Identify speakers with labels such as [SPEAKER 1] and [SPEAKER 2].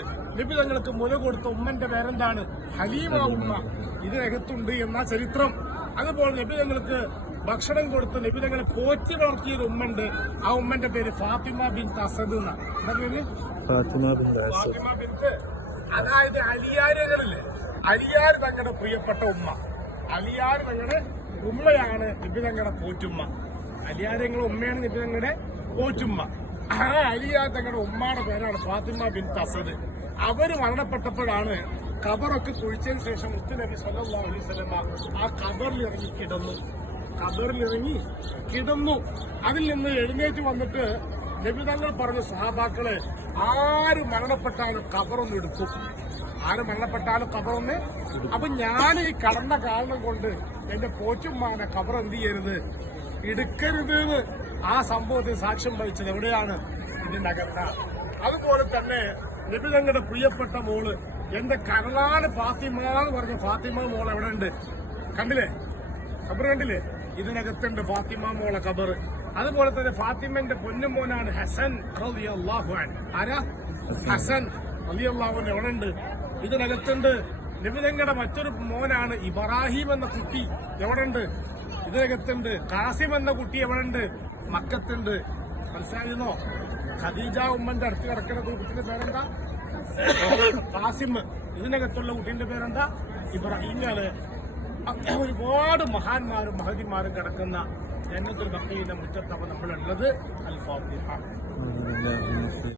[SPEAKER 1] ഇതിനകത്തുണ്ട് നബി തങ്ങൾക്ക് മുല കൊടുത്ത ഉമ്മന്റെ പേരെന്താണ്? ഹലീമ ഉമ്മ. ഇതിനകത്തുണ്ട് എന്ന ചരിത്രം. അതുപോലെ നബി തങ്ങൾക്ക് ഭക്ഷണം കൊടുത്ത് നബി തങ്ങളെ പോറ്റി വളർത്തിയ ഒരു ഉമ്മണ്ട്. ആ ഉമ്മന്റെ പേര് ഫാത്തിമ ബിൻ തസദ് അതായത് അലിയാരുകളില്ലേ അലിയാർ തങ്ങളുടെ പ്രിയപ്പെട്ട ഉമ്മ. അലിയാർ തങ്ങളുടെ ഉമ്മയാണ് നബി തങ്ങളുടെ പോറ്റുമ്മ. അലിയാരങ്ങളുടെ ഉമ്മയാണ് നബി തങ്ങളുടെ പോറ്റുമ്മ. ആ അലിയ തങ്ങളുടെ ഉമ്മയുടെ പേരാണ് ഫാത്തിമ ബിൻ തസദ്. അവർ മരണപ്പെട്ടപ്പോഴാണ് ഖബറൊക്കെ കുഴിച്ചതിന് ശേഷം മുത്തുനബി സല്ലാ സ്വലമ ആ ഖബറിൽ ഇറങ്ങി കിടന്നു. ഖബറിൽ ഇറങ്ങി കിടന്നു. അതിൽ നിന്ന് എഴുന്നേറ്റ് വന്നിട്ട് നബി നബിതങ്ങൾ പറഞ്ഞ സഹാബാക്കൾ ആര് മരണപ്പെട്ടാലും ഖബറൊന്ന് എടുക്കും. ആര് മരണപ്പെട്ടാലും ഖബറൊന്ന് അപ്പൊ ഞാൻ ഈ കടന്ന കാരണം കൊണ്ട് എന്റെ പോച്ചുമ്മാനെ ഖബർ എന്ത് ചെയ്യരുത്? എടുക്കരുത് എന്ന് ആ സംഭവത്തിൽ സാക്ഷ്യം വഹിച്ചത് എവിടെയാണ്? ഇതിന്റെ അകത്ത. അതുപോലെ തന്നെ നിബിതങ്ങളുടെ പ്രിയപ്പെട്ട മോൾ എന്റെ കരളാണ് ഫാത്തിമ എന്ന് പറഞ്ഞ ഫാത്തിമ മോൾ എവിടെ ഉണ്ട് കണ്ടില്ലേ? ഖബർ കണ്ടില്ലേ? ഇതിനകത്തുണ്ട് ഫാത്തിമ മോളെ ഖബർ. അതുപോലെ തന്നെ ഫാത്തിമന്റെ പൊന്നുമോനാണ് ഹസൻ. ആരാ? ഹസൻ. റളിയല്ലാഹു അൻഹു എവിടെ ഉണ്ട് ഇതിനകത്തുണ്ട് നിബിതങ്ങളുടെ മറ്റൊരു മോനാണ് ഇബ്രാഹിം എന്ന കുട്ടി. എവിടെ ഉണ്ട് ഇതിനകത്തുണ്ട് കാസിം എന്ന കുട്ടി എവിടെ ഉണ്ട് മക്കത്തുണ്ട്. മനസ്സിലായിരുന്നോ ഖദീജ ഉമ്മന്റെ അടുത്ത് കിടക്കുന്ന കുട്ടിന്റെ പേരെന്താ? കാസിം ഇതിനകത്തുള്ള കുട്ടീന്റെ പേരെന്താ? ഇബ്രാഹിമാണ് ഒരുപാട് മഹാന്മാരും മഹതിമാരും കിടക്കുന്ന ജനത്തിൽ ബക്കീന്റെ മുറ്റത്തവ നമ്മളുള്ളത്. അൽ ഫാത്തിഹ
[SPEAKER 2] ആമീൻ.